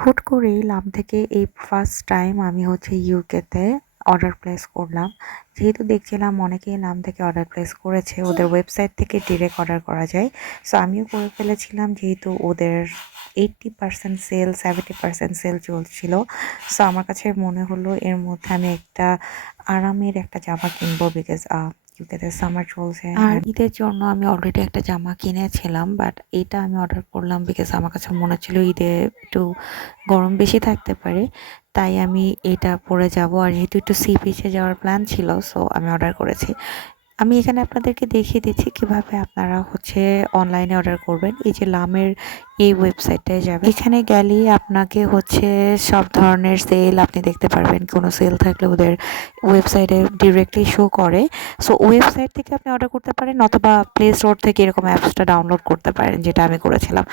হুট করেই লাম থেকে এই ফার্স্ট টাইম আমি হচ্ছে ইউকেতে অর্ডার প্লেস করলাম। যেহেতু দেখছিলাম অনেকেই লাম থেকে অর্ডার প্লেস করেছে, ওদের ওয়েবসাইট থেকে ডিরেক্ট অর্ডার করা যায়। সো আমিও করে ফেলেছিলাম, যেহেতু ওদের 80% সেল 70% সেল চলছিল। সো আমার কাছে মনে হলো এর মধ্যে আমি একটা আরামের একটা জামা কিনবো, বিকজ ইউকেতে সামার চলছে। আর ঈদের জন্য আমি অলরেডি একটা জামা কিনেছিলাম, বাট এটা আমি অর্ডার করলাম বিকজ আমার কাছে মনে হচ্ছিল ঈদে একটু গরম বেশি থাকতে পারে, তাই আমি এটা পরে যাব। আর যেহেতু একটু সি বিচে যাওয়ার প্ল্যান ছিল, সো আমি অর্ডার করেছি। আমি এখানে আপনাদেরকে দেখিয়ে দিচ্ছি কিভাবে আপনারা হচ্ছে অনলাইনে অর্ডার করবেন। এই যে লামের এই ওয়েবসাইটটায় যাবেন, এখানে গেলেই আপনাকে হচ্ছে সব ধরনের সেল আপনি দেখতে পারবেন। কোনো সেল থাকলে ওদের ওয়েবসাইটে ডিরেক্টলি শো করে। সো ওয়েবসাইট থেকে আপনি অর্ডার করতে পারেন, অথবা প্লে স্টোর থেকে এরকম অ্যাপসটা ডাউনলোড করতে পারেন, যেটা আমি করেছিলাম।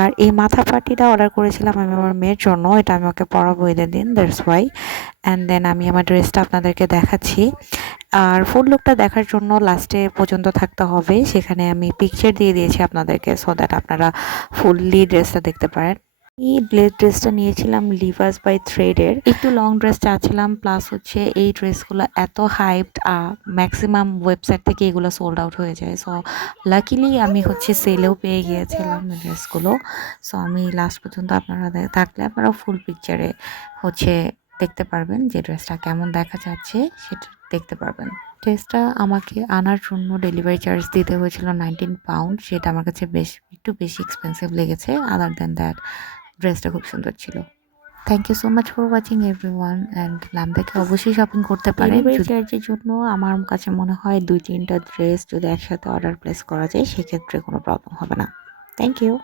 আর এই মাথা পাটিটা অর্ডার করেছিলাম আমি আমার মেয়ের জন্য, এটা আমি ওকে পরাবো ঈদের দিন, দ্যাটস ওয়াই। অ্যান্ড দেন আমি আমার ড্রেসটা আপনাদেরকে দেখাচ্ছি। আর ফুল লুকটা দেখার জন্য লাস্টে পর্যন্ত থাকতে হবে, সেখানে আমি পিকচার দিয়ে দিয়েছি আপনাদেরকে, সো দ্যাট আপনারা ফুললি ড্রেসটা দেখতে পারেন। এই ড্রেসটা নিয়েছিলাম লিভাস বাই থ্রেডের, একটু লং ড্রেস চাচ্ছিলাম, প্লাস হচ্ছে এই ড্রেসগুলো এত হাইপড, ম্যাক্সিমাম ওয়েবসাইট থেকে এগুলো সোল্ড আউট হয়ে যায়। সো লাকিলি আমি হচ্ছে সেলেও পেয়ে গিয়েছিলাম ড্রেসগুলো। সো আমি লাস্ট পর্যন্ত আপনারা থাকলে আপনারা ফুল পিকচারে হচ্ছে দেখতে পারবেন যে ড্রেসটা কেমন দেখা যাচ্ছে, সেটা দেখতে পারবেন। ড্রেসটা আমাকে আনার জন্য ডেলিভারি চার্জ দিতে হয়েছিল 19 পাউন্ড, যেটা আমার কাছে একটু বেশি এক্সপেন্সিভ লেগেছে। আদার দ্যান দ্যাট ড্রেসটা খুব সুন্দর ছিল। Thank you so much for watching everyone, and লাম থেকে অবশ্যই শপিং করতে পারেন। ডেলিভারি চার্জের জন্য আমার কাছে মনে হয় 2-3টা ড্রেস যদি একসাথে অর্ডার প্লেস করা যায়, সেক্ষেত্রে কোনো প্রবলেম হবে না। Thank you.